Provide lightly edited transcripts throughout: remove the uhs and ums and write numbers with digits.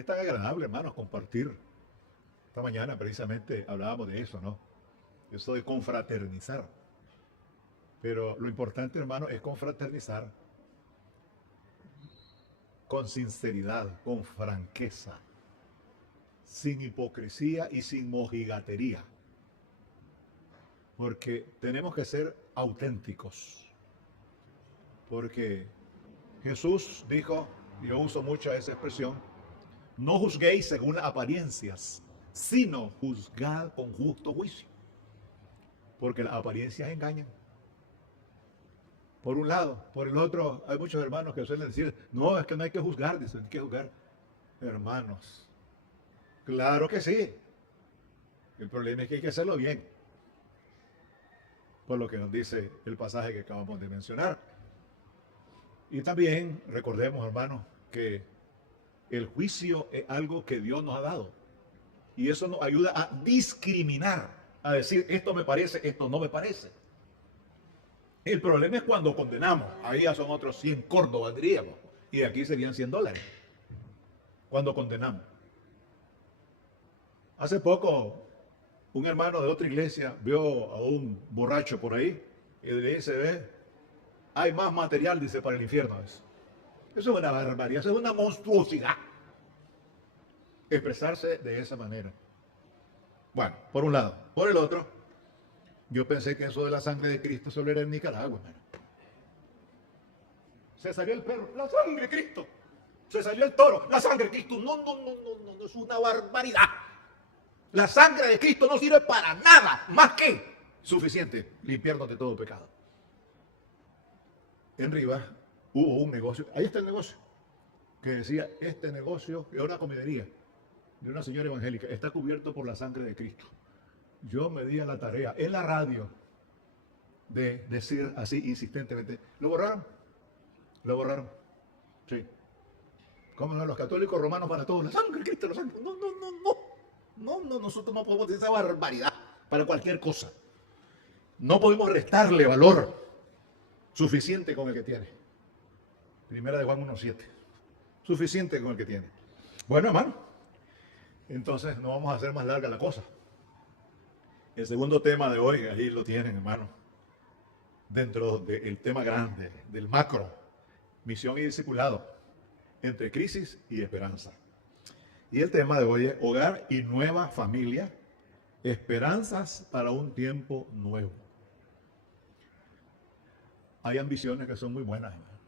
Es tan agradable, hermanos, compartir. Esta mañana precisamente hablábamos de eso, ¿no? Eso de confraternizar. Pero lo importante, hermano, es confraternizar con sinceridad, con franqueza, sin hipocresía y sin mojigatería. Porque tenemos que ser auténticos. Porque Jesús dijo, y yo uso mucho esa expresión, no juzguéis según las apariencias, sino juzgad con justo juicio. Porque las apariencias engañan. Por un lado. Por el otro, hay muchos hermanos que suelen decir, no, es que no hay que juzgar, dicen, hay que juzgar. Hermanos, claro que sí. El problema es que hay que hacerlo bien. Por lo que nos dice el pasaje que acabamos de mencionar. Y también recordemos, hermanos, que el juicio es algo que Dios nos ha dado. Y eso nos ayuda a discriminar, a decir, esto me parece, esto no me parece. El problema es cuando condenamos. Ahí ya son otros 100 córdobas, diríamos. Y aquí serían $100. Cuando condenamos. Hace poco, un hermano de otra iglesia vio a un borracho por ahí y le dice, ve, hay más material, dice, para el infierno. Eso es una barbaridad, eso es una monstruosidad. Expresarse de esa manera. Bueno, por un lado. Por el otro, yo pensé que eso de la sangre de Cristo solo era en Nicaragua, hermano. Se salió el perro, la sangre de Cristo. Se salió el toro, la sangre de Cristo. No, es una barbaridad. La sangre de Cristo no sirve para nada, más que suficiente limpiarnos de todo pecado. En Rivas hubo un negocio, ahí está el negocio, que decía, este negocio es una comidería de una señora evangélica, está cubierto por la sangre de Cristo. Yo me di a la tarea en la radio de decir así insistentemente, ¿lo borraron? ¿Lo borraron? Sí. ¿Cómo no? Los católicos romanos para todos, la sangre de Cristo, la sangre. No, nosotros no podemos decir esa barbaridad para cualquier cosa. No podemos restarle valor suficiente con el que tiene. Primera de Juan 1:7. Suficiente con el que tiene. Bueno, hermano, entonces no vamos a hacer más larga la cosa. El segundo tema de hoy, ahí lo tienen, hermano. Dentro del tema grande, del macro, misión y discipulado, entre crisis y esperanza. Y el tema de hoy es hogar y nueva familia, esperanzas para un tiempo nuevo. Hay ambiciones que son muy buenas, hermano.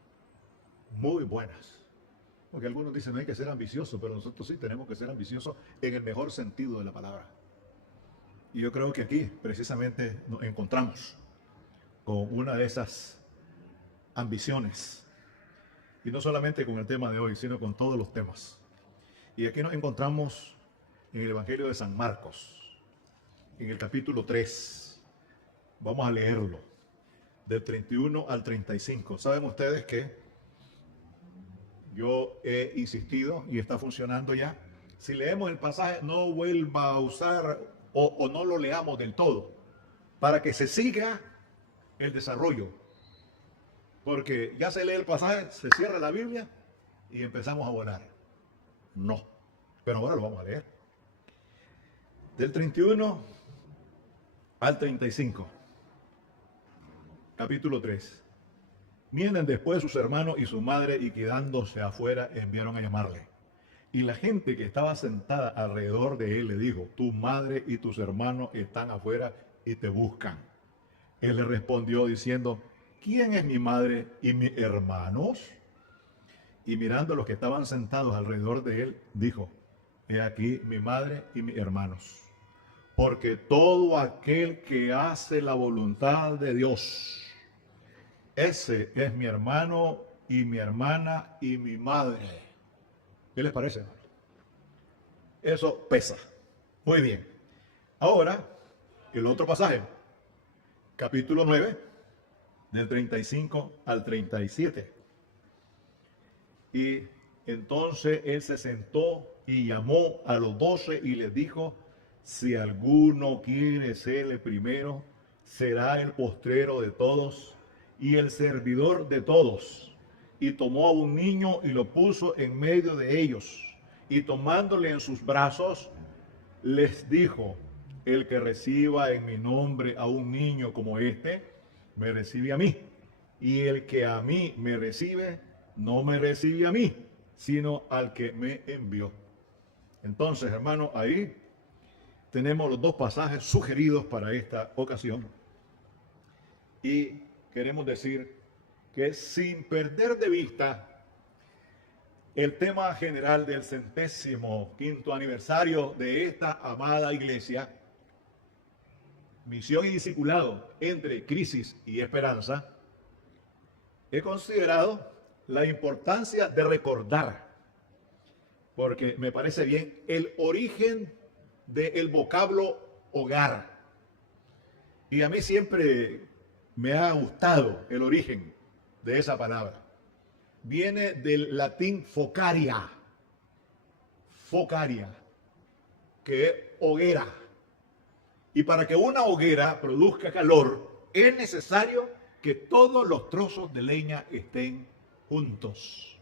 Muy buenas. Porque algunos dicen no hay que ser ambicioso, pero nosotros sí tenemos que ser ambiciosos en el mejor sentido de la palabra. Y yo creo que aquí precisamente nos encontramos con una de esas ambiciones. Y no solamente con el tema de hoy, sino con todos los temas. Y aquí nos encontramos en el Evangelio de San Marcos, en el capítulo 3. Vamos a leerlo, del 31 al 35. ¿Saben ustedes que yo he insistido y está funcionando ya? Si leemos el pasaje, no vuelva a usar o no lo leamos del todo, para que se siga el desarrollo. Porque ya se lee el pasaje, se cierra la Biblia y empezamos a volar. No, pero ahora lo vamos a leer. Del 31 al 35, capítulo 3. Vienen después sus hermanos y su madre y quedándose afuera enviaron a llamarle. Y la gente que estaba sentada alrededor de él le dijo, tu madre y tus hermanos están afuera y te buscan. Él le respondió diciendo, ¿quién es mi madre y mis hermanos? Y mirando a los que estaban sentados alrededor de él, dijo, he aquí mi madre y mis hermanos. Porque todo aquel que hace la voluntad de Dios, ese es mi hermano y mi hermana y mi madre. ¿Qué les parece? Eso pesa. Muy bien. Ahora, el otro pasaje, capítulo 9, del 35 al 37. Y entonces él se sentó y llamó a los 12 y les dijo, si alguno quiere ser el primero, será el postrero de todos y el servidor de todos. Y tomó a un niño y lo puso en medio de ellos. y tomándole en sus brazos, les dijo: el que reciba en mi nombre a un niño como este, me recibe a mí. Y el que a mí me recibe, no me recibe a mí, sino al que me envió. Entonces, hermano, ahí tenemos los dos pasajes sugeridos para esta ocasión. Y queremos decir que sin perder de vista el tema general del 105º aniversario de esta amada iglesia, misión y discipulado entre crisis y esperanza, he considerado la importancia de recordar, porque me parece bien, el origen del vocablo hogar. Y a mí siempre me ha gustado el origen de esa palabra. Viene del latín focaria, que es hoguera. Y para que una hoguera produzca calor, es necesario que todos los trozos de leña estén juntos.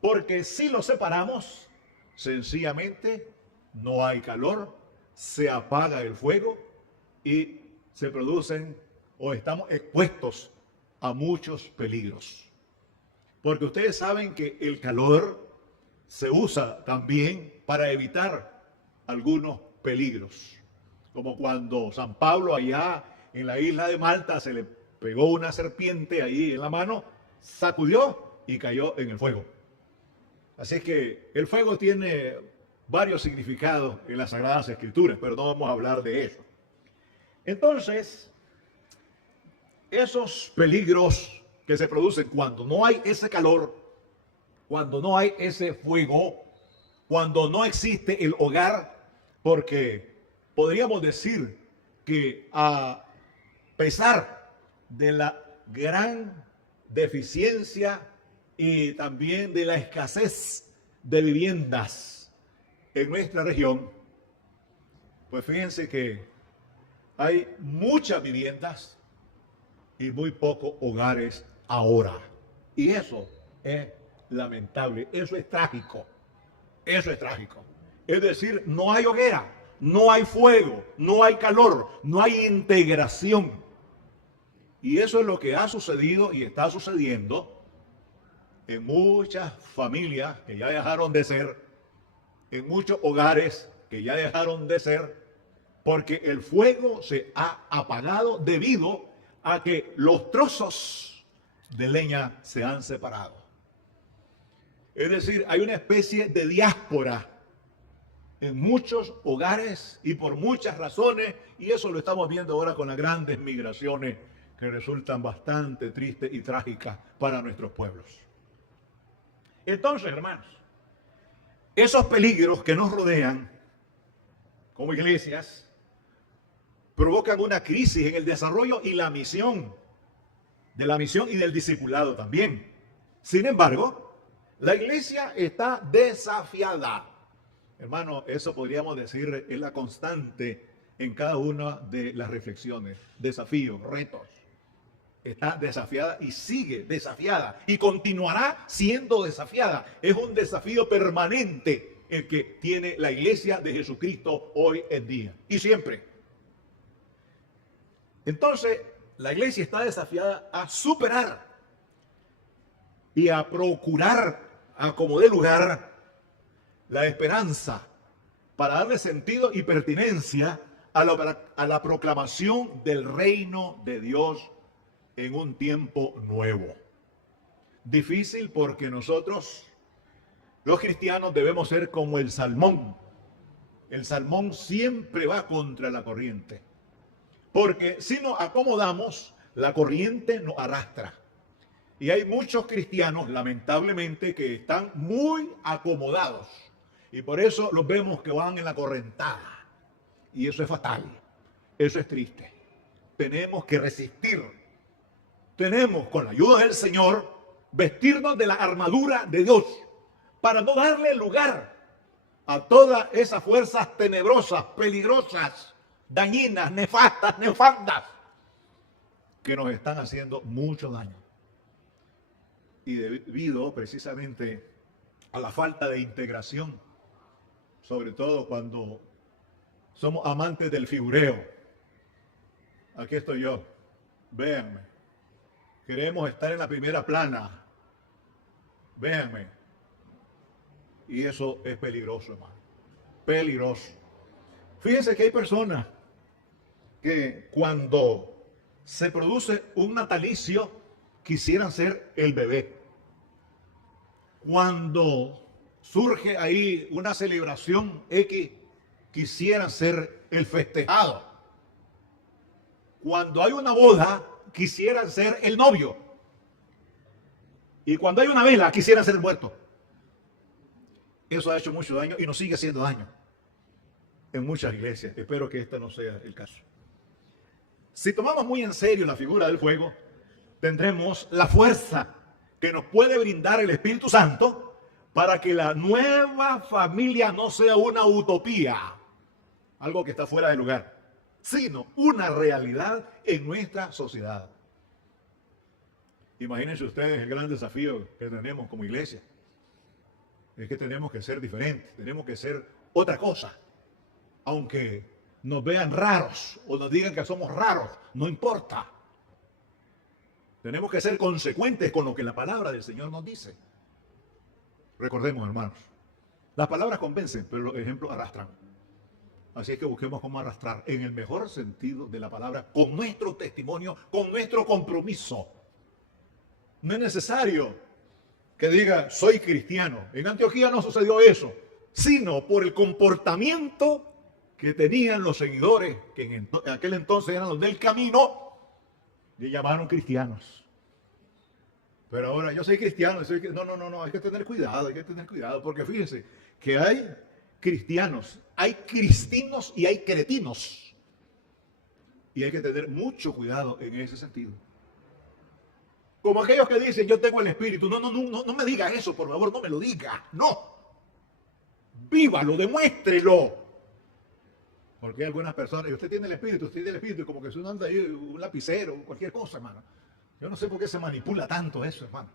Porque si los separamos, sencillamente no hay calor, se apaga el fuego y se producen o estamos expuestos a muchos peligros. Porque ustedes saben que el calor se usa también para evitar algunos peligros. Como cuando San Pablo allá en la isla de Malta se le pegó una serpiente ahí en la mano, sacudió y cayó en el fuego. Así que el fuego tiene varios significados en las Sagradas Escrituras, pero no vamos a hablar de eso. Entonces, esos peligros que se producen cuando no hay ese calor, cuando no hay ese fuego, cuando no existe el hogar, porque podríamos decir que a pesar de la gran deficiencia y también de la escasez de viviendas en nuestra región, pues fíjense que hay muchas viviendas y muy pocos hogares ahora. Y eso es lamentable, eso es trágico, eso es trágico. Es decir, no hay hoguera, no hay fuego, no hay calor, no hay integración. Y eso es lo que ha sucedido y está sucediendo en muchas familias que ya dejaron de ser, en muchos hogares que ya dejaron de ser, porque el fuego se ha apagado debido a que los trozos de leña se han separado. Es decir, hay una especie de diáspora en muchos hogares y por muchas razones, y eso lo estamos viendo ahora con las grandes migraciones que resultan bastante tristes y trágicas para nuestros pueblos. Entonces, hermanos, esos peligros que nos rodean como iglesias provocan una crisis en el desarrollo y la misión, de la misión y del discipulado también. Sin embargo, la iglesia está desafiada. Hermano, eso podríamos decir es la constante en cada una de las reflexiones, desafíos, retos. Está desafiada y sigue desafiada y continuará siendo desafiada. Es un desafío permanente el que tiene la iglesia de Jesucristo hoy en día y siempre. Entonces, la iglesia está desafiada a superar y a procurar, a como dé lugar, la esperanza para darle sentido y pertinencia a la proclamación del reino de Dios en un tiempo nuevo. Difícil porque nosotros, los cristianos, debemos ser como el salmón. El salmón siempre va contra la corriente. Porque si nos acomodamos, la corriente nos arrastra. Y hay muchos cristianos, lamentablemente, que están muy acomodados. Y por eso los vemos que van en la correntada. Y eso es fatal. Eso es triste. Tenemos que resistir. Tenemos, con la ayuda del Señor, vestirnos de la armadura de Dios para no darle lugar a todas esas fuerzas tenebrosas, peligrosas, dañinas, nefastas, nefandas, que nos están haciendo mucho daño. Y debido precisamente a la falta de integración sobre todo cuando somos amantes del figureo. Aquí estoy yo, véanme. Queremos estar en la primera plana, véanme. Y eso es peligroso, hermano, peligroso. Fíjense que hay personas que cuando se produce un natalicio quisieran ser el bebé. Cuando surge ahí una celebración X, quisieran ser el festejado. Cuando hay una boda, quisieran ser el novio. Y cuando hay una vela, quisieran ser el muerto. Eso ha hecho mucho daño y nos sigue haciendo daño en muchas iglesias. Espero que este no sea el caso. Si tomamos muy en serio la figura del fuego, tendremos la fuerza que nos puede brindar el Espíritu Santo para que la nueva familia no sea una utopía, algo que está fuera de lugar, sino una realidad en nuestra sociedad. Imagínense ustedes el gran desafío que tenemos como iglesia. Es que tenemos que ser diferentes, tenemos que ser otra cosa. Aunque nos vean raros o nos digan que somos raros, no importa. Tenemos que ser consecuentes con lo que la palabra del Señor nos dice. Recordemos, hermanos, las palabras convencen, pero los ejemplos arrastran. Así es que busquemos cómo arrastrar en el mejor sentido de la palabra, con nuestro testimonio, con nuestro compromiso. No es necesario que diga, soy cristiano. En Antioquía no sucedió eso, sino por el comportamiento que tenían los seguidores, que en aquel entonces eran los del camino, le llamaron cristianos. Pero ahora yo soy cristiano, no, hay que tener cuidado, porque fíjense que hay cristianos, hay cristinos y hay cretinos. Y hay que tener mucho cuidado en ese sentido. Como aquellos que dicen, yo tengo el Espíritu. No me diga eso, por favor, no me lo diga. No. Vívalo, demuéstrelo. Porque hay algunas personas, y usted tiene el Espíritu, y como que si uno anda ahí, un lapicero, cualquier cosa, hermano. Yo no sé por qué se manipula tanto eso, hermano.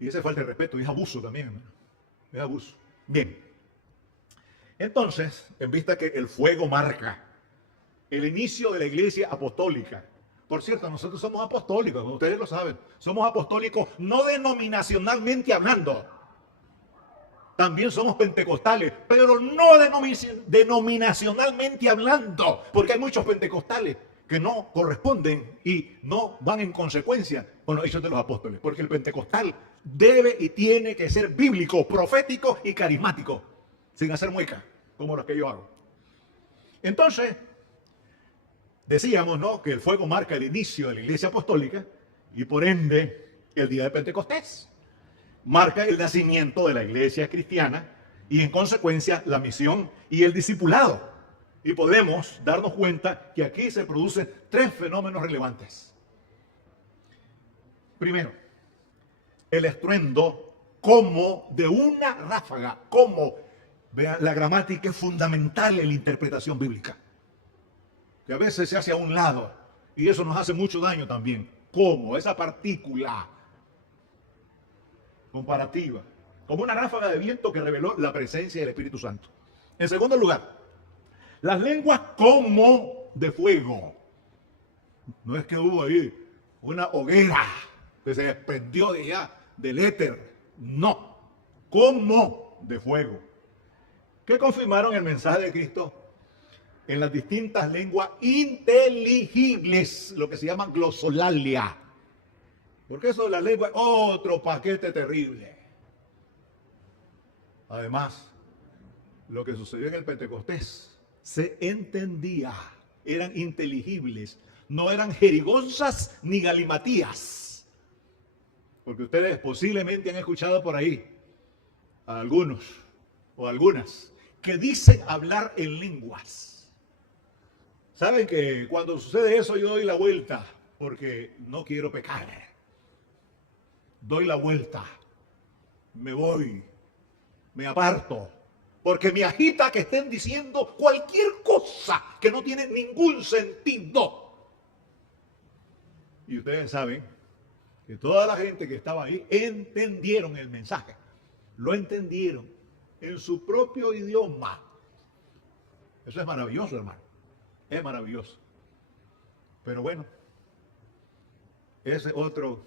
Y ese falta de respeto, y es abuso también, hermano. Es abuso. Bien. Entonces, en vista que el fuego marca el inicio de la iglesia apostólica. Por cierto, nosotros somos apostólicos, ustedes lo saben. Somos apostólicos no denominacionalmente hablando. También somos pentecostales, pero no denominacionalmente hablando, porque hay muchos pentecostales que no corresponden y no van en consecuencia con los hechos de los apóstoles, porque el pentecostal debe y tiene que ser bíblico, profético y carismático, sin hacer mueca, como los que yo hago. Entonces, decíamos, ¿no?, que el fuego marca el inicio de la iglesia apostólica y por ende el día de Pentecostés. Marca el nacimiento de la iglesia cristiana y en consecuencia la misión y el discipulado. Y podemos darnos cuenta que aquí se producen tres fenómenos relevantes. Primero, el estruendo como de una ráfaga, como, vean, la gramática es fundamental en la interpretación bíblica, que a veces se hace a un lado y eso nos hace mucho daño también, como esa partícula comparativa, como una ráfaga de viento que reveló la presencia del Espíritu Santo. En segundo lugar, las lenguas como de fuego. No es que hubo ahí una hoguera que se desprendió de allá, del éter. No, como de fuego. Que confirmaron el mensaje de Cristo en las distintas lenguas inteligibles, lo que se llama glosolalia. Porque eso de la lengua es otro paquete terrible. Además, lo que sucedió en el Pentecostés se entendía, eran inteligibles, no eran jerigonzas ni galimatías. Porque ustedes posiblemente han escuchado por ahí a algunos o algunas que dicen hablar en lenguas. Saben que cuando sucede eso yo doy la vuelta porque no quiero pecar. Doy la vuelta, me voy, me aparto, porque me agita que estén diciendo cualquier cosa que no tiene ningún sentido. Y ustedes saben que toda la gente que estaba ahí entendieron el mensaje, lo entendieron, en su propio idioma. Eso es maravilloso, hermano. Es maravilloso. Pero bueno, ese otro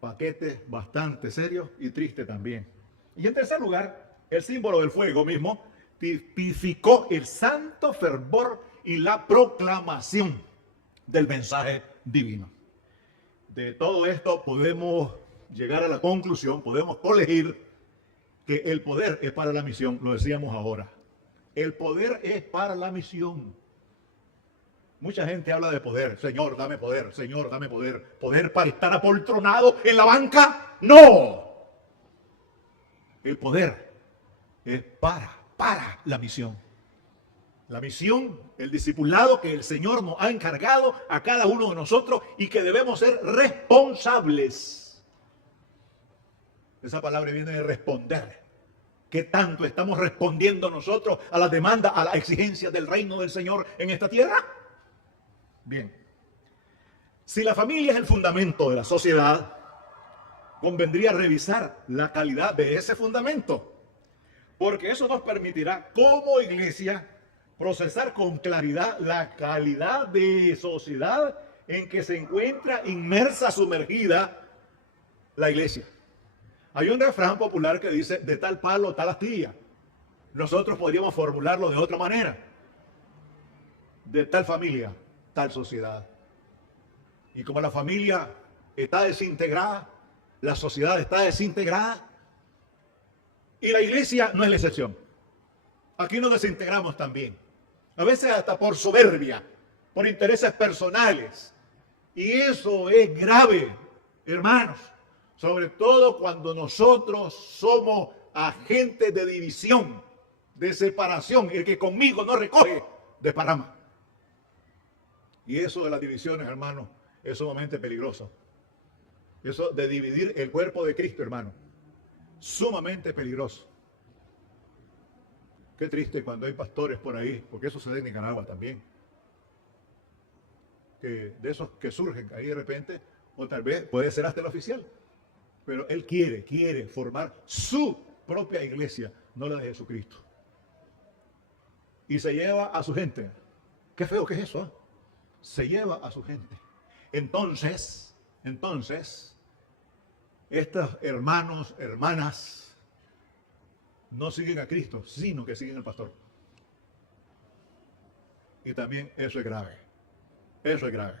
paquete bastante serio y triste también. Y en tercer lugar, el símbolo del fuego mismo tipificó el santo fervor y la proclamación del mensaje divino. De todo esto podemos llegar a la conclusión, podemos colegir que el poder es para la misión, lo decíamos ahora. El poder es para la misión. Mucha gente habla de poder. Señor, dame poder. Señor, dame poder. ¿Poder para estar apoltronado en la banca? ¡No! El poder es para la misión. La misión, el discipulado que el Señor nos ha encargado a cada uno de nosotros y que debemos ser responsables. Esa palabra viene de responder. ¿Qué tanto estamos respondiendo nosotros a las demandas, a las exigencias del reino del Señor en esta tierra? Bien. Si la familia es el fundamento de la sociedad, convendría revisar la calidad de ese fundamento, porque eso nos permitirá como iglesia procesar con claridad la calidad de sociedad en que se encuentra inmersa, sumergida la iglesia. Hay un refrán popular que dice, de tal palo, tal astilla. Nosotros podríamos formularlo de otra manera. De tal familia, tal sociedad. Y como la familia está desintegrada, la sociedad está desintegrada, y la iglesia no es la excepción. Aquí nos desintegramos también. A veces hasta por soberbia, por intereses personales. Y eso es grave, hermanos. Sobre todo cuando nosotros somos agentes de división, de separación. El que conmigo no recoge, desparrama. Y eso de las divisiones, hermanos, es sumamente peligroso. Eso de dividir el cuerpo de Cristo, hermano, sumamente peligroso. Qué triste cuando hay pastores por ahí, porque eso se da en Nicaragua también. Que de esos que surgen ahí de repente, o tal vez puede ser hasta el oficial. Pero él quiere formar su propia iglesia, no la de Jesucristo. Y se lleva a su gente. Qué feo que es eso, ¿eh? Se lleva a su gente. Entonces, estos hermanos, hermanas, no siguen a Cristo, sino que siguen al pastor. Y también eso es grave. Eso es grave.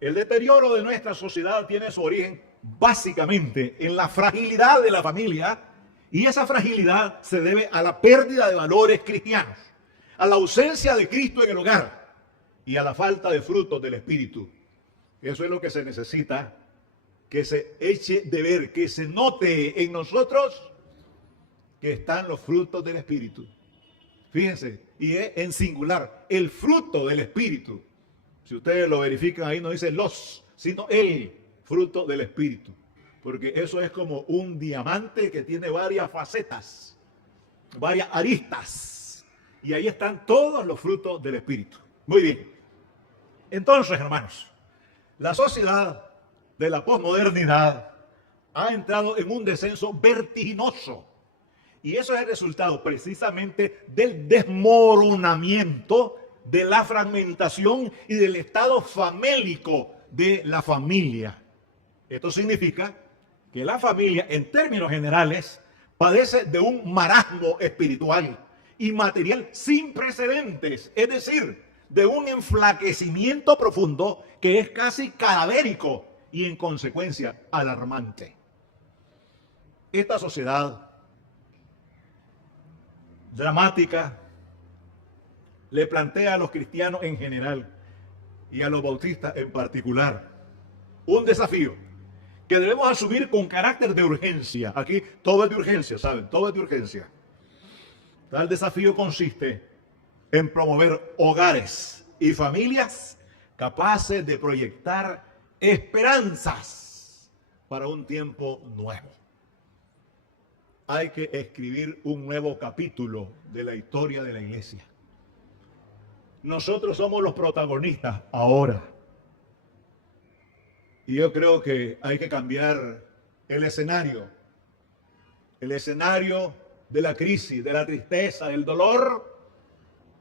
El deterioro de nuestra sociedad tiene su origen básicamente en la fragilidad de la familia, y esa fragilidad se debe a la pérdida de valores cristianos, a la ausencia de Cristo en el hogar y a la falta de frutos del Espíritu. Eso es lo que se necesita, que se eche de ver, que se note en nosotros que están los frutos del Espíritu. Fíjense, y es en singular, el fruto del Espíritu. Si ustedes lo verifican ahí no dice los, sino el fruto del Espíritu. Porque eso es como un diamante que tiene varias facetas, varias aristas. Y ahí están todos los frutos del Espíritu. Muy bien. Entonces, hermanos, la sociedad de la posmodernidad ha entrado en un descenso vertiginoso. Y eso es el resultado precisamente del desmoronamiento, de la fragmentación y del estado famélico de la familia. Esto significa que la familia, en términos generales, padece de un marasmo espiritual y material sin precedentes, es decir, de un enflaquecimiento profundo que es casi cadavérico y en consecuencia alarmante. Esta sociedad dramática le plantea a los cristianos en general y a los bautistas en particular un desafío que debemos asumir con carácter de urgencia. Aquí todo es de urgencia, ¿saben? Todo es de urgencia. Tal desafío consiste en promover hogares y familias capaces de proyectar esperanzas para un tiempo nuevo. Hay que escribir un nuevo capítulo de la historia de la iglesia. Nosotros somos los protagonistas ahora. Y yo creo que hay que cambiar el escenario. El escenario de la crisis, de la tristeza, del dolor,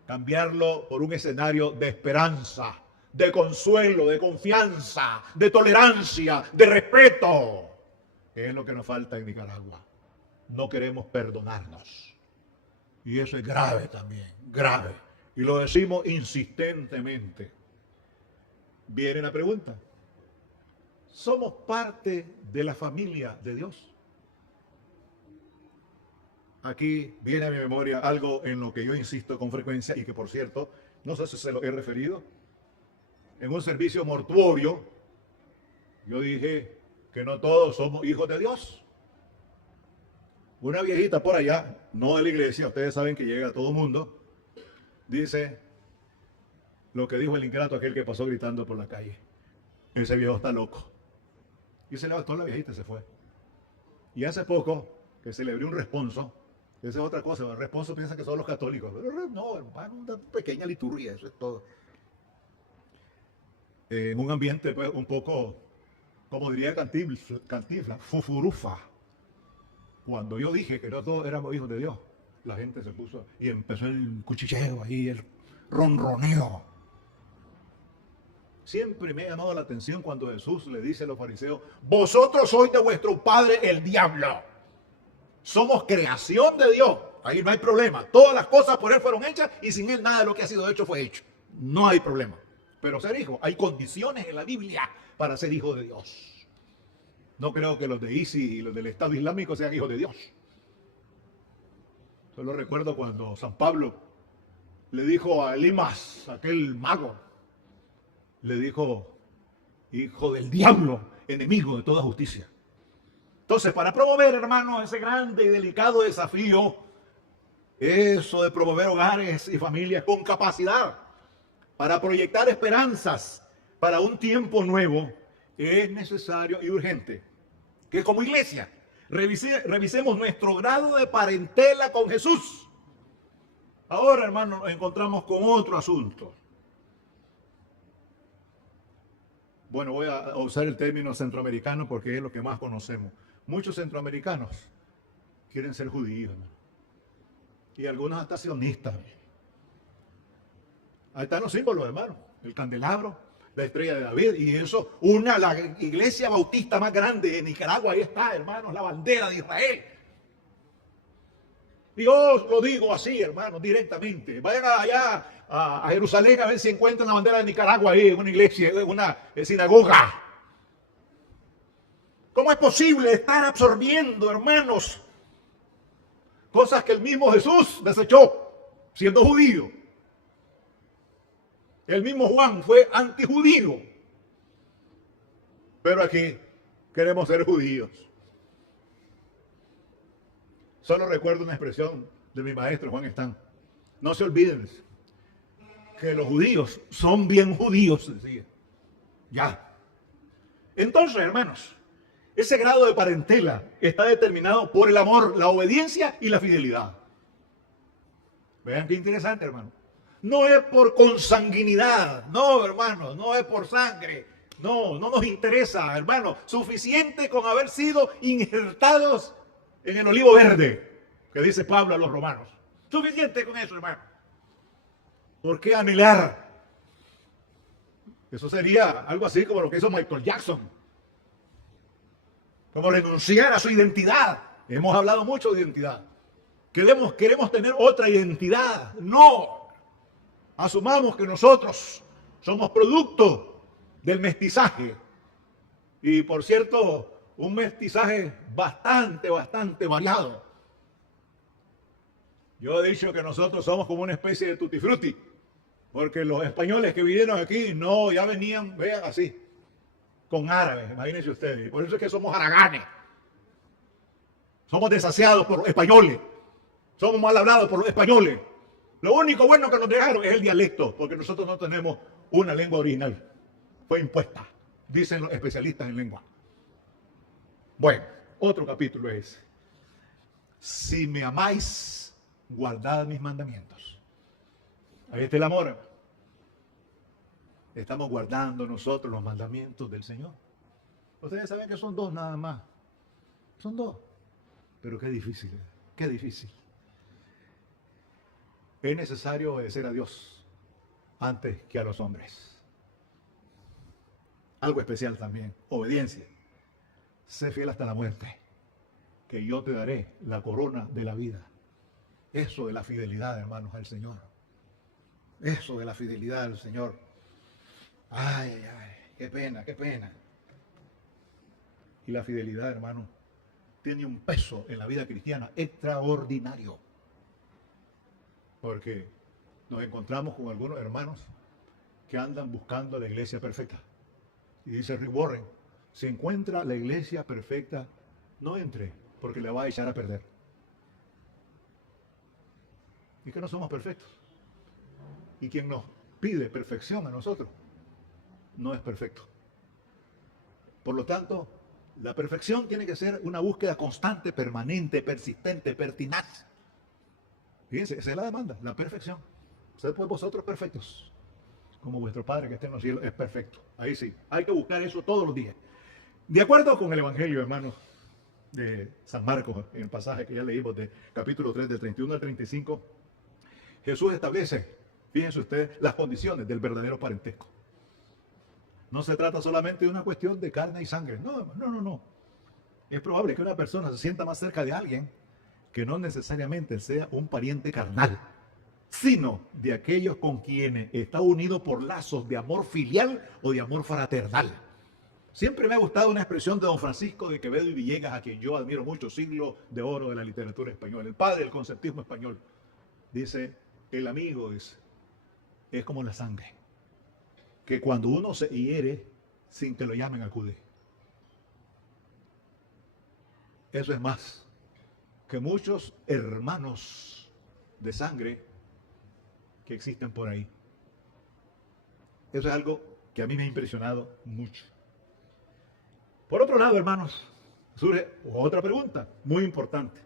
cambiarlo por un escenario de esperanza, de consuelo, de confianza, de tolerancia, de respeto, que es lo que nos falta en Nicaragua. No queremos perdonarnos. Y eso es grave también, grave. Y lo decimos insistentemente. Viene la pregunta. ¿Somos parte de la familia de Dios? Aquí viene a mi memoria algo en lo que yo insisto con frecuencia y que, por cierto, no sé si se lo he referido. En un servicio mortuorio, yo dije que no todos somos hijos de Dios. Una viejita por allá, no de la iglesia, ustedes saben que llega a todo mundo, dice lo que dijo el ingrato aquel que pasó gritando por la calle. Ese viejo está loco. Y se levantó la viejita y se fue. Y hace poco que celebré un responso. Esa es otra cosa, el responso piensa que son los católicos. Pero no, hermano, una pequeña liturgia, eso es todo. En un ambiente pues, un poco, como diría Cantinflas, fufurufa. Cuando yo dije que no todos éramos hijos de Dios, la gente se puso y empezó el cuchicheo ahí, el ronroneo. Siempre me ha llamado la atención cuando Jesús le dice a los fariseos, vosotros sois de vuestro padre el diablo. Somos creación de Dios. Ahí no hay problema. Todas las cosas por Él fueron hechas y sin Él nada de lo que ha sido hecho fue hecho. No hay problema. Pero ser hijo, hay condiciones en la Biblia para ser hijo de Dios. No creo que los de ISIS y los del Estado Islámico sean hijos de Dios. Solo recuerdo cuando San Pablo le dijo a Elimas, aquel mago, le dijo, hijo del diablo, enemigo de toda justicia. Entonces, para promover, hermanos, ese grande y delicado desafío, eso de promover hogares y familias con capacidad para proyectar esperanzas para un tiempo nuevo, es necesario y urgente que como iglesia revisemos nuestro grado de parentela con Jesús. Ahora, hermanos, nos encontramos con otro asunto. Bueno, voy a usar el término centroamericano porque es lo que más conocemos. Muchos centroamericanos quieren ser judíos, hermano. Y algunos hasta sionistas. Ahí están los símbolos, hermano. El candelabro, la estrella de David. Y eso, la iglesia bautista más grande de Nicaragua. Ahí está, hermanos, la bandera de Israel. Y yo lo digo así, hermanos, directamente. Vayan allá a Jerusalén a ver si encuentran la bandera de Nicaragua ahí en una iglesia, en una sinagoga. ¿Cómo es posible estar absorbiendo, hermanos, cosas que el mismo Jesús desechó siendo judío? El mismo Juan fue antijudío. Pero aquí queremos ser judíos. Solo recuerdo una expresión de mi maestro Juan Están. No se olviden que los judíos son bien judíos, decía. Ya. Entonces, hermanos, ese grado de parentela está determinado por el amor, la obediencia y la fidelidad. Vean qué interesante, hermano. No es por consanguinidad, no, hermano, no es por sangre. No nos interesa, hermano. Suficiente con haber sido injertados en el olivo verde, que dice Pablo a los romanos. Suficiente con eso, hermano. ¿Por qué anhelar? Eso sería algo así como lo que hizo Michael Jackson. Como renunciar a su identidad. Hemos hablado mucho de identidad. Queremos tener otra identidad. No. Asumamos que nosotros somos producto del mestizaje. Y por cierto, un mestizaje bastante variado. Yo he dicho que nosotros somos como una especie de tutti frutti. Porque los españoles que vinieron aquí, ya venían, vean así, con árabes, imagínense ustedes. Por eso es que somos haraganes. Somos desasiados por los españoles. Somos mal hablados por los españoles. Lo único bueno que nos dejaron es el dialecto, porque nosotros no tenemos una lengua original. Fue impuesta, dicen los especialistas en lengua. Bueno, otro capítulo es, si me amáis, guardad mis mandamientos. Ahí está el amor. Estamos guardando nosotros los mandamientos del Señor. Ustedes saben que son dos nada más. Son dos. Pero qué difícil es. Qué difícil. Es necesario obedecer a Dios antes que a los hombres. Algo especial también, obediencia. Sé fiel hasta la muerte, que yo te daré la corona de la vida. Eso de la fidelidad, hermanos, al Señor. Eso de la fidelidad al Señor. Ay, ay, qué pena, qué pena. Y la fidelidad, hermano, tiene un peso en la vida cristiana extraordinario. Porque nos encontramos con algunos hermanos que andan buscando la iglesia perfecta. Y dice Rick Warren, si encuentra la iglesia perfecta, no entre, porque le va a echar a perder. Y que no somos perfectos. Y quien nos pide perfección a nosotros, no es perfecto. Por lo tanto, la perfección tiene que ser una búsqueda constante, permanente, persistente, pertinaz. Fíjense, esa es la demanda, la perfección. Ustedes pues vosotros perfectos, como vuestro Padre que está en los cielos es perfecto. Ahí sí, hay que buscar eso todos los días. De acuerdo con el Evangelio, hermanos, de San Marcos, en el pasaje que ya leímos de capítulo 3, del 31 al 35, Jesús establece, fíjense ustedes, las condiciones del verdadero parentesco. No se trata solamente de una cuestión de carne y sangre. No. Es probable que una persona se sienta más cerca de alguien que no necesariamente sea un pariente carnal, sino de aquellos con quienes está unido por lazos de amor filial o de amor fraternal. Siempre me ha gustado una expresión de don Francisco de Quevedo y Villegas, a quien yo admiro mucho, siglo de oro de la literatura española, el padre del conceptismo español. Dice, el amigo es como la sangre, que cuando uno se hiere, sin que lo llamen, acude. Eso es más que muchos hermanos de sangre que existen por ahí. Eso es algo que a mí me ha impresionado mucho. Por otro lado, hermanos, surge otra pregunta muy importante.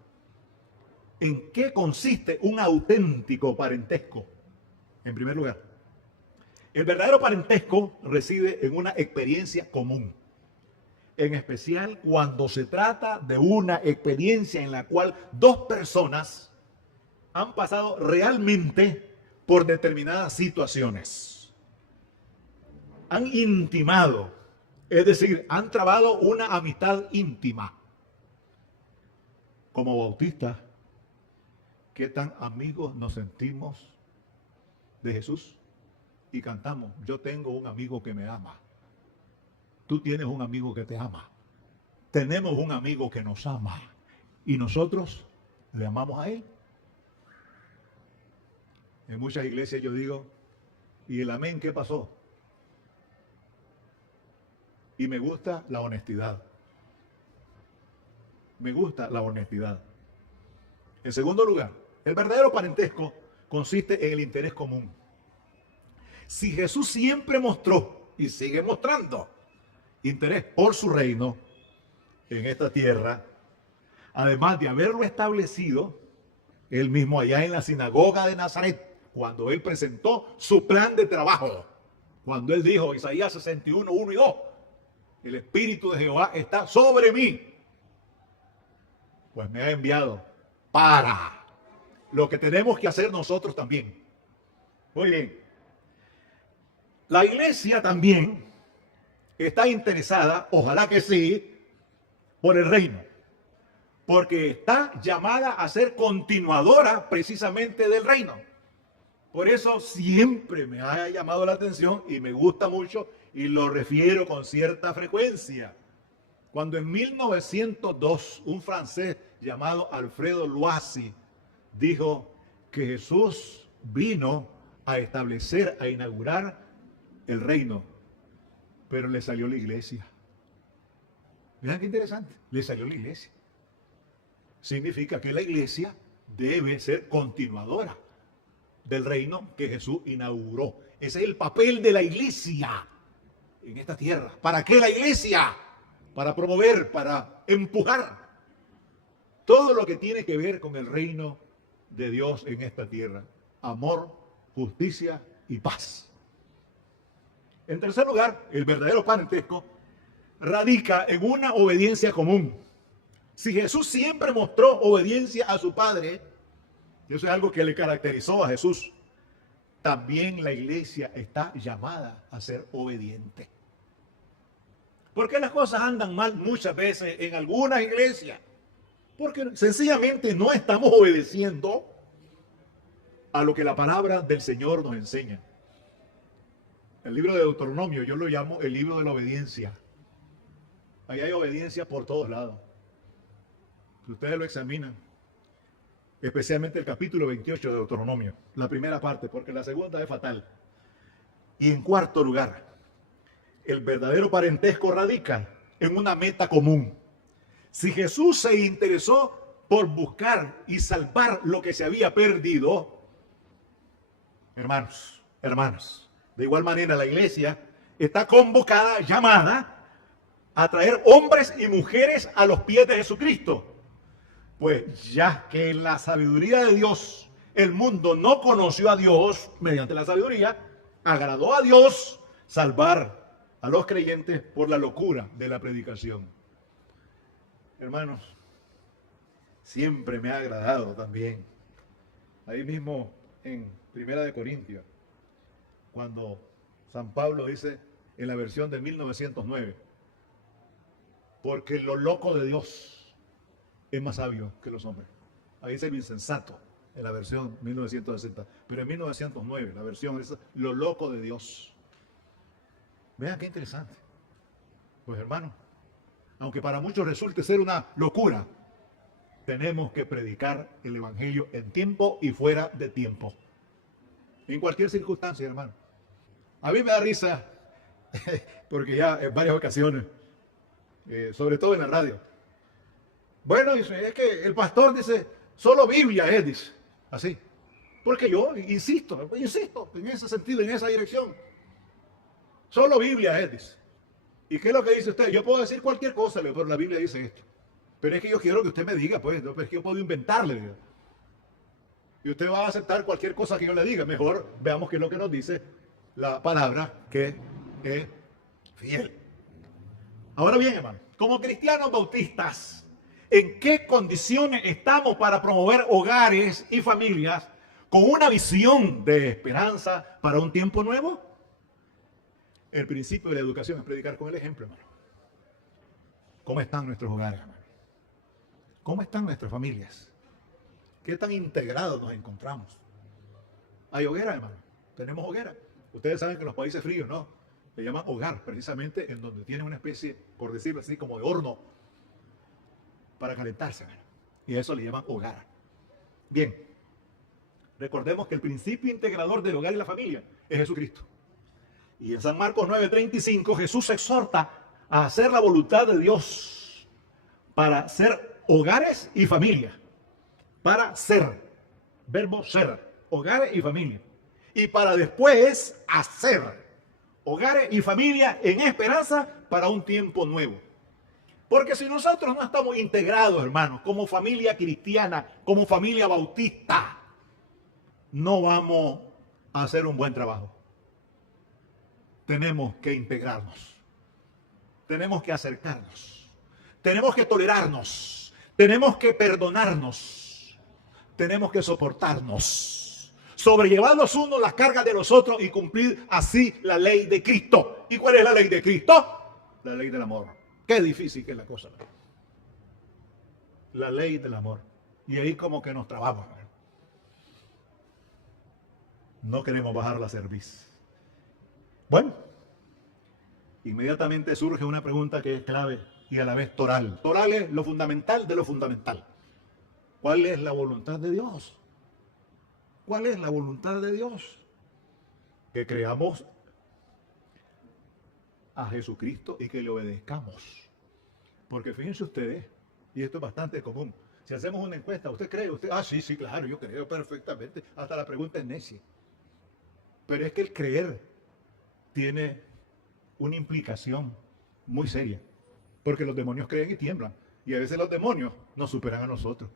¿En qué consiste un auténtico parentesco? En primer lugar, el verdadero parentesco reside en una experiencia común. En especial cuando se trata de una experiencia en la cual dos personas han pasado realmente por determinadas situaciones. Han intimado, es decir, han trabado una amistad íntima. Como bautistas, ¿qué tan amigos nos sentimos de Jesús? Y cantamos, yo tengo un amigo que me ama. Tú tienes un amigo que te ama. Tenemos un amigo que nos ama. Y nosotros le amamos a él. En muchas iglesias yo digo, ¿y el amén qué pasó? Y me gusta la honestidad. Me gusta la honestidad. En segundo lugar, el verdadero parentesco consiste en el interés común. Si Jesús siempre mostró y sigue mostrando interés por su reino en esta tierra, además de haberlo establecido él mismo allá en la sinagoga de Nazaret, cuando él presentó su plan de trabajo, cuando él dijo, Isaías 61, 1 y 2, el Espíritu de Jehová está sobre mí, pues me ha enviado para lo que tenemos que hacer nosotros también. Muy bien. La iglesia también está interesada, ojalá que sí, por el reino, porque está llamada a ser continuadora precisamente del reino. Por eso siempre me ha llamado la atención y me gusta mucho y lo refiero con cierta frecuencia. Cuando en 1902 un francés llamado Alfredo Loisy dijo que Jesús vino a establecer, a inaugurar el reino, pero le salió la iglesia. Miren qué interesante, le salió la iglesia. Significa que la iglesia debe ser continuadora del reino que Jesús inauguró. Ese es el papel de la iglesia en esta tierra. ¿Para qué la iglesia? Para promover, para empujar todo lo que tiene que ver con el reino de Dios en esta tierra. Amor, justicia y paz. En tercer lugar, el verdadero parentesco radica en una obediencia común. Si Jesús siempre mostró obediencia a su Padre, y eso es algo que le caracterizó a Jesús, también la iglesia está llamada a ser obediente. ¿Por qué las cosas andan mal muchas veces en algunas iglesias? Porque sencillamente no estamos obedeciendo a lo que la palabra del Señor nos enseña. El libro de Deuteronomio yo lo llamo el libro de la obediencia. Ahí hay obediencia por todos lados. Si ustedes lo examinan, especialmente el capítulo 28 de Deuteronomio, la primera parte, porque la segunda es fatal. Y en cuarto lugar, el verdadero parentesco radica en una meta común. Si Jesús se interesó por buscar y salvar lo que se había perdido, hermanos, de igual manera la iglesia está convocada, llamada a traer hombres y mujeres a los pies de Jesucristo. Pues ya que en la sabiduría de Dios el mundo no conoció a Dios mediante la sabiduría, agradó a Dios salvar a los creyentes por la locura de la predicación. Hermanos, siempre me ha agradado también, ahí mismo en Primera de Corintios, cuando San Pablo dice en la versión de 1909, porque lo loco de Dios es más sabio que los hombres. Ahí dice lo insensato en la versión 1960, pero en 1909 la versión es lo loco de Dios. Vean qué interesante. Pues hermano, aunque para muchos resulte ser una locura, tenemos que predicar el evangelio en tiempo y fuera de tiempo. En cualquier circunstancia, hermano. A mí me da risa, porque ya en varias ocasiones, sobre todo en la radio. Bueno, dice, es que el pastor dice, solo Biblia es, dice, así. Porque yo insisto en ese sentido, en esa dirección. Solo Biblia es, dice. ¿Y qué es lo que dice usted? Yo puedo decir cualquier cosa, pero la Biblia dice esto. Pero es que yo quiero que usted me diga, pues, no, es que yo puedo inventarle. Y usted va a aceptar cualquier cosa que yo le diga. Mejor veamos qué es lo que nos dice la palabra, que es fiel. Ahora bien, hermano, como cristianos bautistas, ¿en qué condiciones estamos para promover hogares y familias con una visión de esperanza para un tiempo nuevo? El principio de la educación es predicar con el ejemplo, hermano. ¿Cómo están nuestros hogares, hermano? ¿Cómo están nuestras familias? ¿Qué tan integrados nos encontramos? Hay hoguera, hermano. Tenemos hoguera. Ustedes saben que en los países fríos, ¿no? Se llama hogar, precisamente en donde tienen una especie, por decirlo así, como de horno para calentarse, hermano. Y a eso le llaman hogar. Bien, recordemos que el principio integrador del hogar y la familia es Jesucristo. Y en San Marcos 9:35 Jesús exhorta a hacer la voluntad de Dios para ser hogares y familia. Para ser, verbo ser, hogares y familia. Y para después hacer hogares y familia en esperanza para un tiempo nuevo. Porque si nosotros no estamos integrados, hermanos, como familia cristiana, como familia bautista, no vamos a hacer un buen trabajo. Tenemos que integrarnos. Tenemos que acercarnos. Tenemos que tolerarnos. Tenemos que perdonarnos. Tenemos que soportarnos. Sobrellevar los unos las cargas de los otros y cumplir así la ley de Cristo. ¿Y cuál es la ley de Cristo? La ley del amor. Qué difícil que es la cosa. La ley del amor. Y ahí como que nos trabamos. No queremos bajar la cerviz. Bueno, inmediatamente surge una pregunta que es clave y a la vez toral. Toral es lo fundamental de lo fundamental. ¿Cuál es la voluntad de Dios? ¿Cuál es la voluntad de Dios? Que creamos a Jesucristo y que le obedezcamos. Porque fíjense ustedes, y esto es bastante común, si hacemos una encuesta, ¿usted cree? ¿Usted? Ah, sí, claro, yo creo perfectamente. Hasta la pregunta es necia. Pero es que el creer tiene una implicación muy seria. Porque los demonios creen y tiemblan. Y a veces los demonios nos superan a nosotros.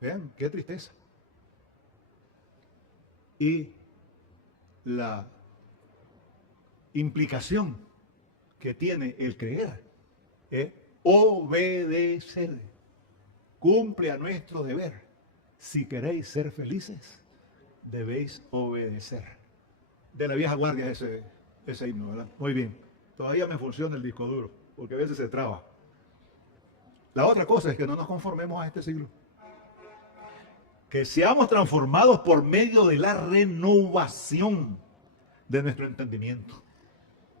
Vean, qué tristeza. Y la implicación que tiene el creer es obedecer. Cumple a nuestro deber. Si queréis ser felices, debéis obedecer. De la vieja guardia ese himno, ¿verdad? Muy bien. Todavía me funciona el disco duro, porque a veces se traba. La otra cosa es que no nos conformemos a este siglo. Que seamos transformados por medio de la renovación de nuestro entendimiento.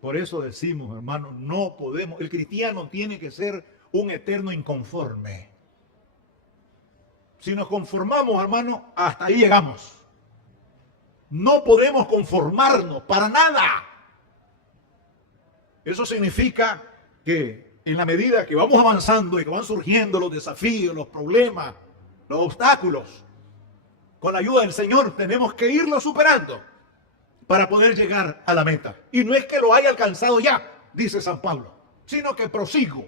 Por eso decimos, hermanos, no podemos, el cristiano tiene que ser un eterno inconforme. Si nos conformamos, hermanos, hasta ahí llegamos. No podemos conformarnos para nada. Eso significa que en la medida que vamos avanzando y que van surgiendo los desafíos, los problemas, los obstáculos, con la ayuda del Señor tenemos que irlo superando para poder llegar a la meta. Y no es que lo haya alcanzado ya, dice San Pablo, sino que prosigo.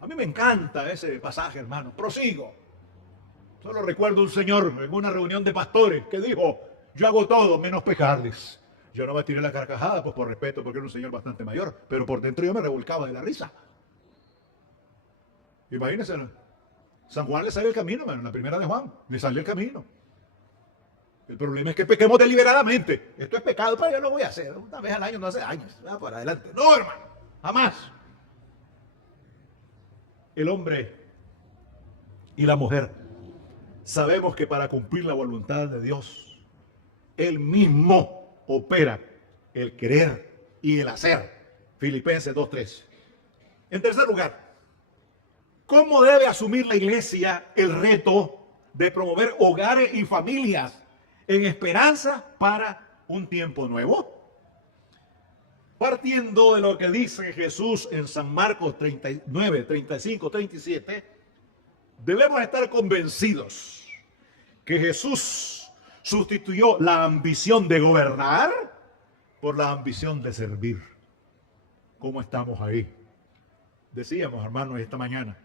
A mí me encanta ese pasaje, hermano, prosigo. Solo recuerdo un señor en una reunión de pastores que dijo, yo hago todo menos pecarles. Yo no me tiré la carcajada, pues por respeto, porque era un señor bastante mayor, pero por dentro yo me revolcaba de la risa. Imagínense, San Juan le sale el camino, hermano, la primera de Juan, le sale el camino. El problema es que pequemos deliberadamente. Esto es pecado, pero yo lo voy a hacer. Una vez al año, no hace años. Para adelante. No, hermano, jamás. El hombre y la mujer sabemos que para cumplir la voluntad de Dios, Él mismo opera el querer y el hacer. Filipenses 2:3. En tercer lugar, ¿cómo debe asumir la iglesia el reto de promover hogares y familias en esperanza para un tiempo nuevo? Partiendo de lo que dice Jesús en San Marcos 39, 35, 37, debemos estar convencidos que Jesús sustituyó la ambición de gobernar por la ambición de servir. ¿Cómo estamos ahí? Decíamos, hermanos, esta mañana,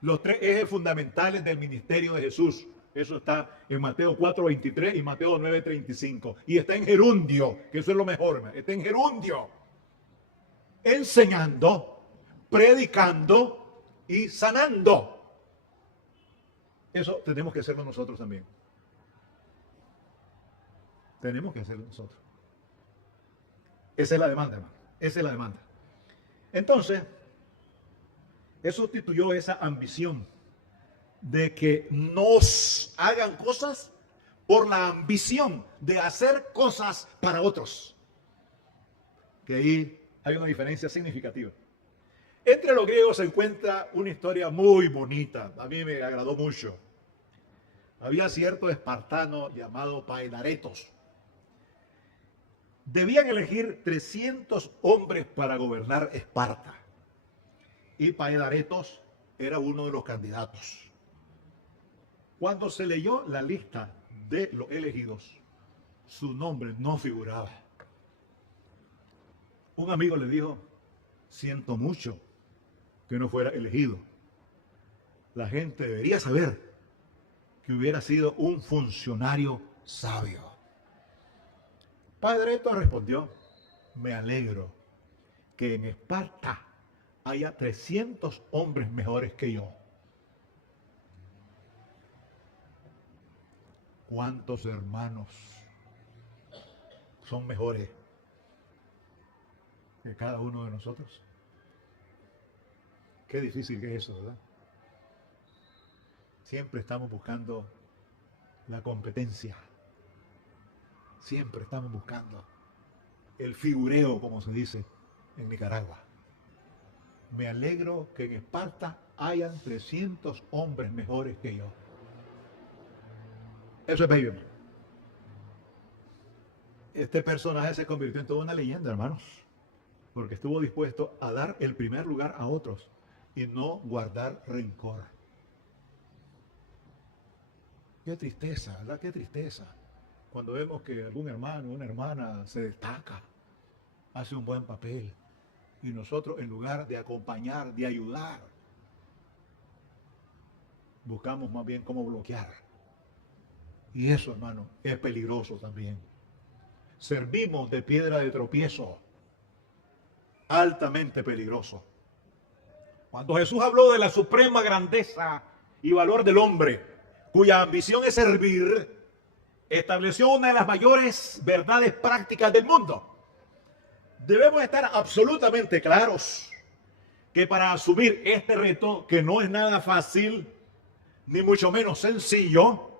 los tres ejes fundamentales del ministerio de Jesús. Eso está en Mateo 4:23 y Mateo 9:35. Y está en gerundio, que eso es lo mejor. Está en gerundio. Enseñando, predicando y sanando. Eso tenemos que hacerlo nosotros también. Tenemos que hacerlo nosotros. Esa es la demanda, hermano. Esa es la demanda. Entonces, Él sustituyó esa ambición de que nos hagan cosas por la ambición de hacer cosas para otros. Que ahí hay una diferencia significativa. Entre los griegos se encuentra una historia muy bonita. A mí me agradó mucho. Había cierto espartano llamado Paedaretos. Debían elegir 300 hombres para gobernar Esparta. Y Paedaretos era uno de los candidatos. Cuando se leyó la lista de los elegidos, su nombre no figuraba. Un amigo le dijo, siento mucho que no fuera elegido. La gente debería saber que hubiera sido un funcionario sabio. Paedaretos respondió, me alegro que en Esparta haya 300 hombres mejores que yo. ¿Cuántos hermanos son mejores que cada uno de nosotros? Qué difícil que es eso, ¿verdad? Siempre estamos buscando la competencia. Siempre estamos buscando el figureo, como se dice en Nicaragua. Me alegro que en Esparta hayan 300 hombres mejores que yo. Eso es bello. Este personaje se convirtió en toda una leyenda, hermanos, porque estuvo dispuesto a dar el primer lugar a otros y no guardar rencor. Qué tristeza, ¿verdad? Qué tristeza. Cuando vemos que algún hermano o una hermana se destaca, hace un buen papel, y nosotros en lugar de acompañar, de ayudar, buscamos más bien cómo bloquear. Y eso, hermano, es peligroso también. Servimos de piedra de tropiezo, altamente peligroso. Cuando Jesús habló de la suprema grandeza y valor del hombre, cuya ambición es servir, estableció una de las mayores verdades prácticas del mundo. Debemos estar absolutamente claros que para asumir este reto, que no es nada fácil, ni mucho menos sencillo,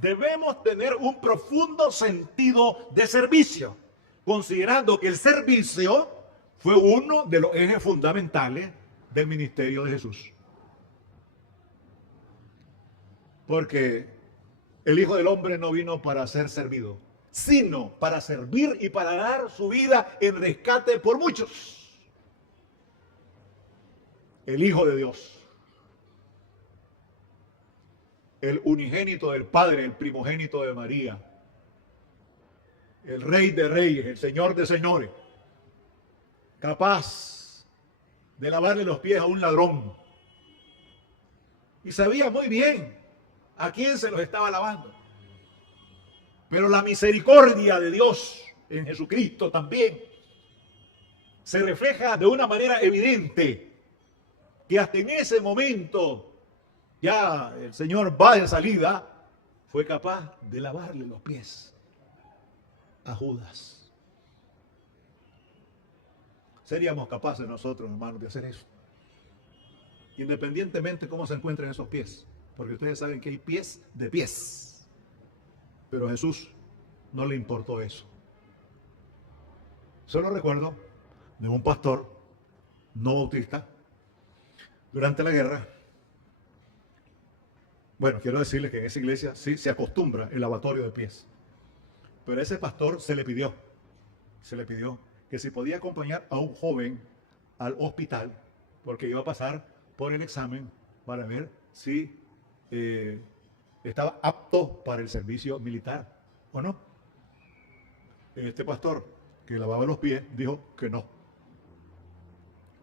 debemos tener un profundo sentido de servicio, considerando que el servicio fue uno de los ejes fundamentales del ministerio de Jesús. Porque el Hijo del Hombre no vino para ser servido, sino para servir y para dar su vida en rescate por muchos. El Hijo de Dios, el unigénito del Padre, el primogénito de María, el Rey de Reyes, el Señor de Señores, capaz de lavarle los pies a un ladrón. Y sabía muy bien a quién se los estaba lavando. Pero la misericordia de Dios en Jesucristo también se refleja de una manera evidente, que hasta en ese momento ya el Señor va de salida, fue capaz de lavarle los pies a Judas. ¿Seríamos capaces nosotros, hermanos, de hacer eso? Independientemente de cómo se encuentren esos pies, porque ustedes saben que hay pies de pies, pero a Jesús no le importó eso. Solo recuerdo de un pastor no bautista durante la guerra. Bueno, quiero decirles que en esa iglesia sí se acostumbra el lavatorio de pies, pero a ese pastor se le pidió que si podía acompañar a un joven al hospital, porque iba a pasar por el examen para ver si estaba apto para el servicio militar o no. Este pastor que lavaba los pies dijo que no.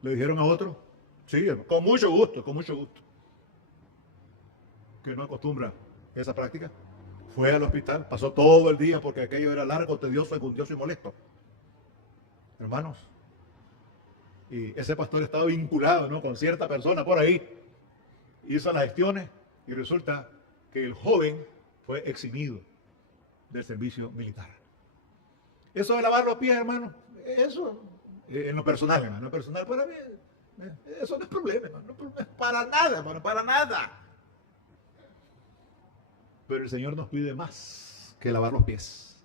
Le dijeron a otro, sí, con mucho gusto, que no acostumbra esa práctica. Fue al hospital, pasó todo el día porque aquello era largo, tedioso, angustioso y molesto. Hermanos, y ese pastor estaba vinculado, ¿no?, con cierta persona por ahí, hizo las gestiones y resulta que el joven fue eximido del servicio militar. Eso de lavar los pies, hermano, eso en lo personal, hermano, en lo personal para mí, eso no es problema, hermano, no es problema, para nada, hermano, para nada. Pero el Señor nos pide más que lavar los pies,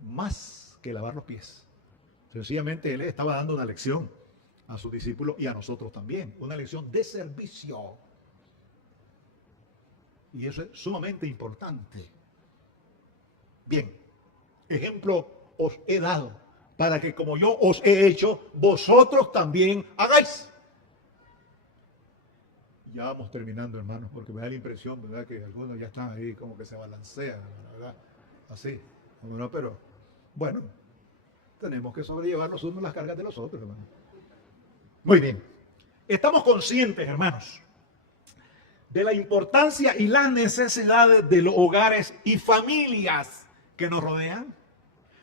más que lavar los pies. Sencillamente Él estaba dando una lección a sus discípulos y a nosotros también, una lección de servicio. Y eso es sumamente importante. Bien, ejemplo os he dado para que como yo os he hecho, vosotros también hagáis. Ya vamos terminando, hermanos, porque me da la impresión, ¿verdad?, que algunos ya están ahí como que se balancean, ¿verdad? Así, ¿no? Pero bueno, tenemos que sobrellevar los unos las cargas de los otros, hermanos. Muy bien. Estamos conscientes, hermanos, de la importancia y las necesidades de los hogares y familias que nos rodean.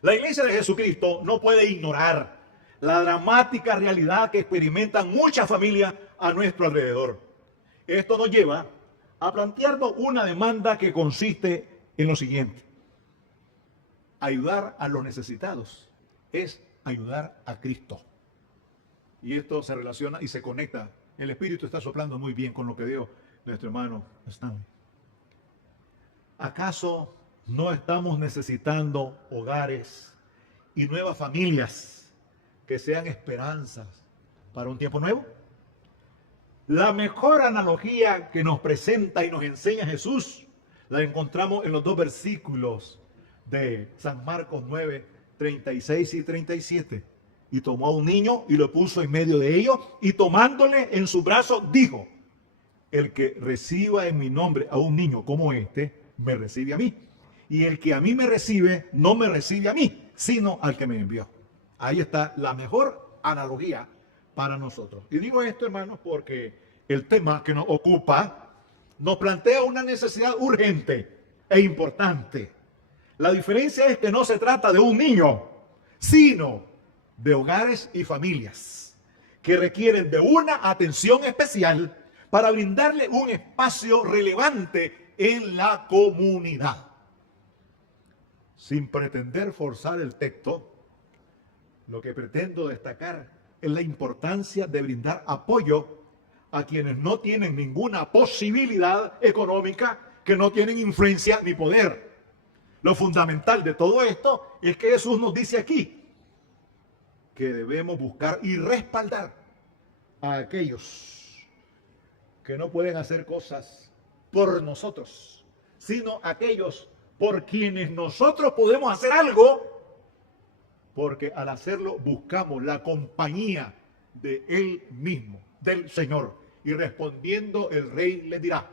La Iglesia de Jesucristo no puede ignorar la dramática realidad que experimentan muchas familias a nuestro alrededor. Esto nos lleva a plantearnos una demanda que consiste en lo siguiente: ayudar a los necesitados es ayudar a Cristo. Y esto se relaciona y se conecta. El Espíritu está soplando muy bien con lo que dijo nuestro hermano Stanley. ¿Acaso no estamos necesitando hogares y nuevas familias que sean esperanzas para un tiempo nuevo? La mejor analogía que nos presenta y nos enseña Jesús la encontramos en los dos versículos de San Marcos 9, 36 y 37. Y tomó a un niño y lo puso en medio de ellos, y tomándole en su brazo dijo: el que reciba en mi nombre a un niño como este, me recibe a mí. Y el que a mí me recibe, no me recibe a mí, sino al que me envió. Ahí está la mejor analogía para nosotros. Y digo esto, hermanos, porque el tema que nos ocupa nos plantea una necesidad urgente e importante. La diferencia es que no se trata de un niño, sino de hogares y familias que requieren de una atención especial para brindarle un espacio relevante en la comunidad. Sin pretender forzar el texto, lo que pretendo destacar es la importancia de brindar apoyo a quienes no tienen ninguna posibilidad económica, que no tienen influencia ni poder. Lo fundamental de todo esto es que Jesús nos dice aquí que debemos buscar y respaldar a aquellos que no pueden hacer cosas por nosotros, sino aquellos por quienes nosotros podemos hacer algo, porque al hacerlo buscamos la compañía de Él mismo, del Señor. Y respondiendo el rey le dirá: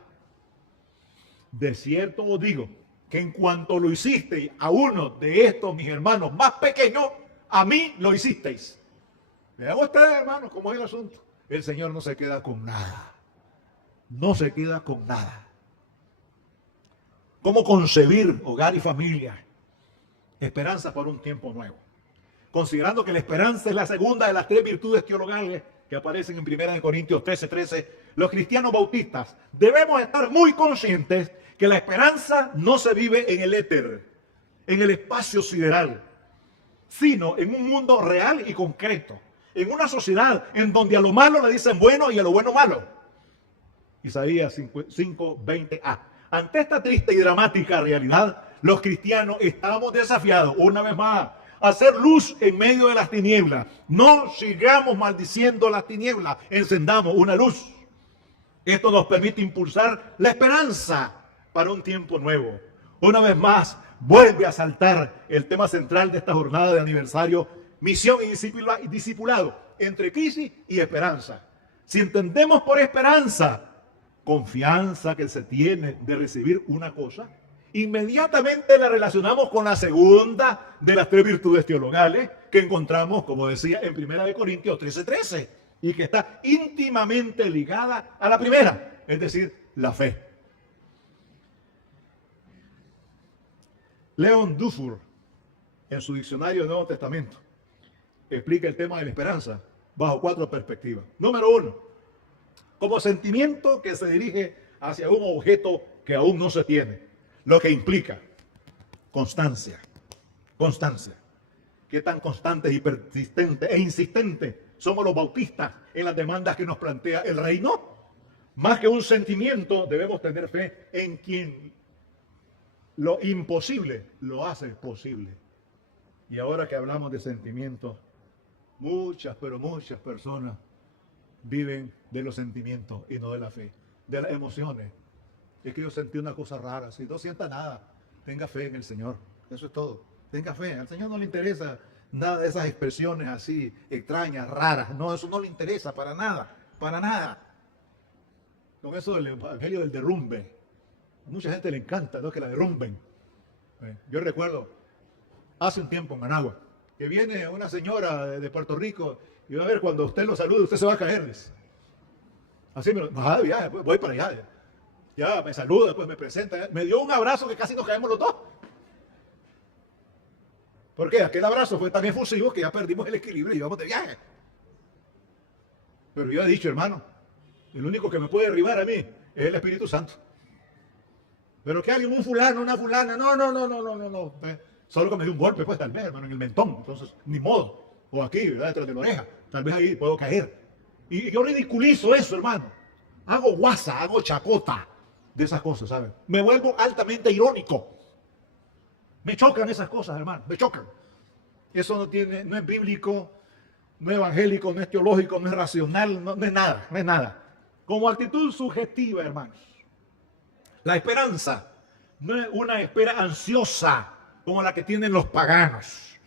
de cierto os digo que en cuanto lo hicisteis a uno de estos mis hermanos más pequeños, a mí lo hicisteis. Vean ustedes, hermanos, cómo es el asunto. El Señor no se queda con nada. No se queda con nada. ¿Cómo concebir hogar y familia? Esperanza para un tiempo nuevo. Considerando que la esperanza es la segunda de las 3 virtudes teologales que aparecen en 1 Corintios 13:13, los cristianos bautistas debemos estar muy conscientes que la esperanza no se vive en el éter, en el espacio sideral, sino en un mundo real y concreto, en una sociedad en donde a lo malo le dicen bueno y a lo bueno malo. Isaías 5:20a. Ante esta triste y dramática realidad, los cristianos estamos desafiados, una vez más, a hacer luz en medio de las tinieblas. No sigamos maldiciendo las tinieblas, encendamos una luz. Esto nos permite impulsar la esperanza para un tiempo nuevo. Una vez más, vuelve a saltar el tema central de esta jornada de aniversario: misión y discipulado, entre crisis y esperanza. Si entendemos por esperanza confianza que se tiene de recibir una cosa, inmediatamente la relacionamos con la segunda de las 3 virtudes teologales que encontramos, como decía, en 1 Corintios 13:13, y que está íntimamente ligada a la primera, es decir, la fe. Leon Dufour, en su diccionario del Nuevo Testamento, explica el tema de la esperanza bajo 4 perspectivas. Número 1, como sentimiento que se dirige hacia un objeto que aún no se tiene, lo que implica constancia. Constancia. ¿Qué tan constantes y persistentes e insistentes somos los bautistas en las demandas que nos plantea el reino? Más que un sentimiento, debemos tener fe en quien lo imposible lo hace posible. Y ahora que hablamos de sentimientos, muchas, pero muchas personas viven de los sentimientos y no de la fe, de las emociones. Es que yo sentí una cosa rara. Si no sienta nada, tenga fe en el Señor. Eso es todo. Tenga fe. Al Señor no le interesa nada de esas expresiones así extrañas, raras. No, eso no le interesa para nada. Para nada. Con eso del evangelio del derrumbe. A mucha gente le encanta, ¿no?, que la derrumben. Yo recuerdo hace un tiempo en Managua que viene una señora de Puerto Rico y va a ver, cuando usted lo salude, usted se va a caer. Así me lo ya, voy para allá. Ya me saluda, después me presenta. Me dio un abrazo que casi nos caemos los dos. ¿Por qué? Aquel abrazo fue tan efusivo que ya perdimos el equilibrio y íbamos de viaje. Pero yo he dicho, hermano, el único que me puede derribar a mí es el Espíritu Santo. Pero que alguien, un fulano, una fulana, no. Solo que me dio un golpe, pues tal vez, hermano, en el mentón. Entonces, ni modo. O aquí, ¿verdad?, detrás de la oreja. Tal vez ahí puedo caer. Y yo ridiculizo eso, hermano. Hago guasa, hago chacota de esas cosas, ¿saben? Me vuelvo altamente irónico. Me chocan esas cosas, hermano. Me chocan. Eso no es bíblico, no es evangélico, no es teológico, no es racional, no es nada, no es nada. Como actitud subjetiva, hermanos. La esperanza no es una espera ansiosa como la que tienen los paganos.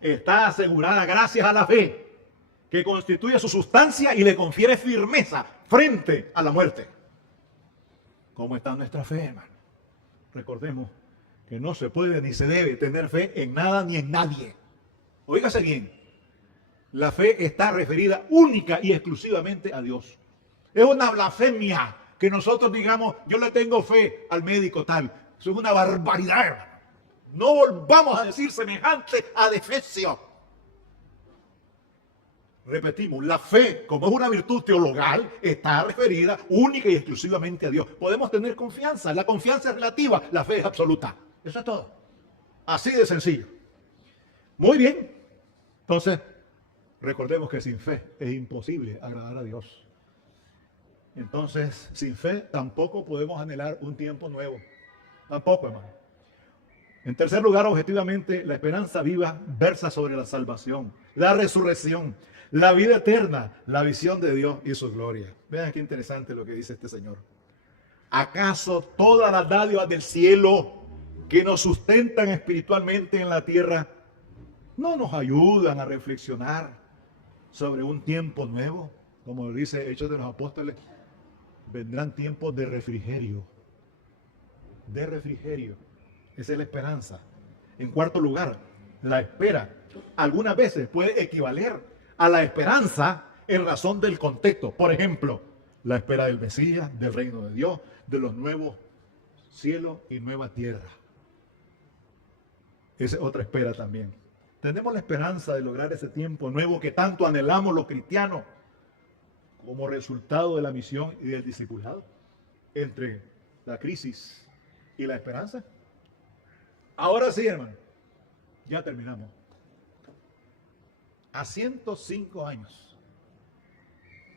Está asegurada gracias a la fe, que constituye su sustancia y le confiere firmeza frente a la muerte. ¿Cómo está nuestra fe, hermano? Recordemos que no se puede ni se debe tener fe en nada ni en nadie. Óigase bien, la fe está referida única y exclusivamente a Dios. Es una blasfemia que nosotros digamos, yo le tengo fe al médico tal. Eso es una barbaridad, hermano. No volvamos a decir semejante adefesio. Repetimos, la fe, como es una virtud teologal, está referida única y exclusivamente a Dios. Podemos tener confianza. La confianza es relativa, la fe es absoluta. Eso es todo. Así de sencillo. Muy bien. Entonces, recordemos que sin fe es imposible agradar a Dios. Entonces, sin fe tampoco podemos anhelar un tiempo nuevo. Tampoco, hermano. En tercer lugar, objetivamente, la esperanza viva versa sobre la salvación, la resurrección, la vida eterna, la visión de Dios y su gloria. Vean qué interesante lo que dice este señor. ¿Acaso todas las dádivas del cielo que nos sustentan espiritualmente en la tierra no nos ayudan a reflexionar sobre un tiempo nuevo? Como dice Hechos de los Apóstoles, vendrán tiempos de refrigerio. De refrigerio. Esa es la esperanza. En cuarto lugar, la espera algunas veces puede equivaler a la esperanza en razón del contexto. Por ejemplo, la espera del Mesías, del reino de Dios, de los nuevos cielos y nueva tierra. Esa es otra espera también. Tenemos la esperanza de lograr ese tiempo nuevo que tanto anhelamos los cristianos como resultado de la misión y del discipulado entre la crisis y la esperanza. Ahora sí, hermano, ya terminamos. A 105 años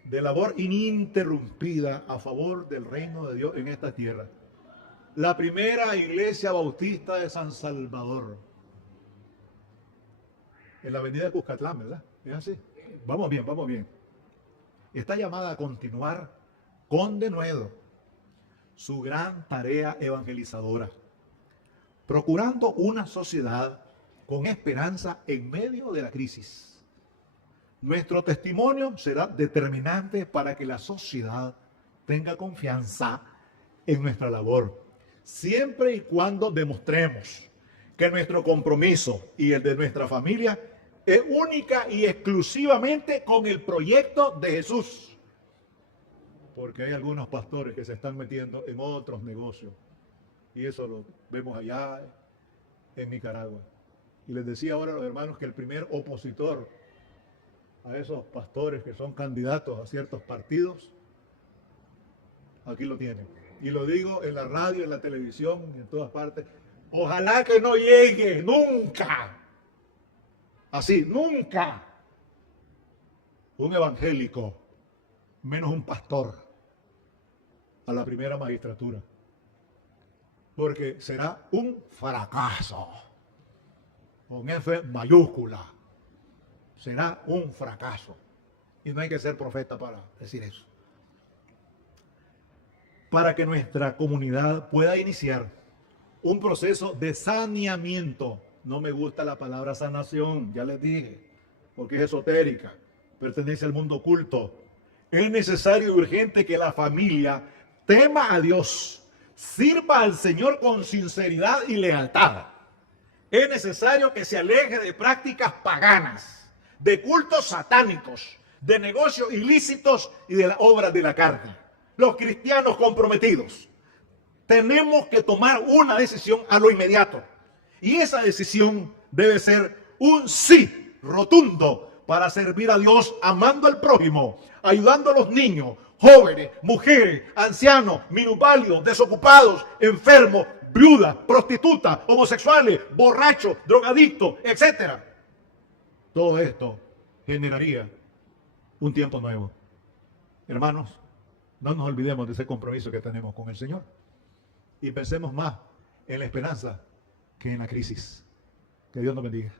de labor ininterrumpida a favor del reino de Dios en esta tierra, la primera iglesia bautista de San Salvador, en la avenida de Cuscatlán, ¿verdad? ¿Es así? Vamos bien, vamos bien. Está llamada a continuar con denuedo su gran tarea evangelizadora, procurando una sociedad con esperanza en medio de la crisis. Nuestro testimonio será determinante para que la sociedad tenga confianza en nuestra labor, siempre y cuando demostremos que nuestro compromiso y el de nuestra familia es única y exclusivamente con el proyecto de Jesús. Porque hay algunos pastores que se están metiendo en otros negocios. Y eso lo vemos allá en Nicaragua. Y les decía ahora a los hermanos que el primer opositor a esos pastores que son candidatos a ciertos partidos, aquí lo tienen. Y lo digo en la radio, en la televisión, en todas partes. Ojalá que no llegue nunca. Así, nunca. Un evangélico, menos un pastor, a la primera magistratura. Porque será un fracaso. Con F mayúscula. Será un fracaso. Y no hay que ser profeta para decir eso. Para que nuestra comunidad pueda iniciar un proceso de saneamiento. No me gusta la palabra sanación, ya les dije, porque es esotérica, pertenece al mundo oculto. Es necesario y urgente que la familia tema a Dios, sirva al Señor con sinceridad y lealtad. Es necesario que se aleje de prácticas paganas, de cultos satánicos, de negocios ilícitos y de las obras de la carne. Los cristianos comprometidos tenemos que tomar una decisión a lo inmediato. Y esa decisión debe ser un sí rotundo para servir a Dios amando al prójimo, ayudando a los niños, jóvenes, mujeres, ancianos, minusválidos, desocupados, enfermos, viudas, prostitutas, homosexuales, borrachos, drogadictos, etc. Todo esto generaría un tiempo nuevo. Hermanos, no nos olvidemos de ese compromiso que tenemos con el Señor y pensemos más en la esperanza que en la crisis. Que Dios nos bendiga.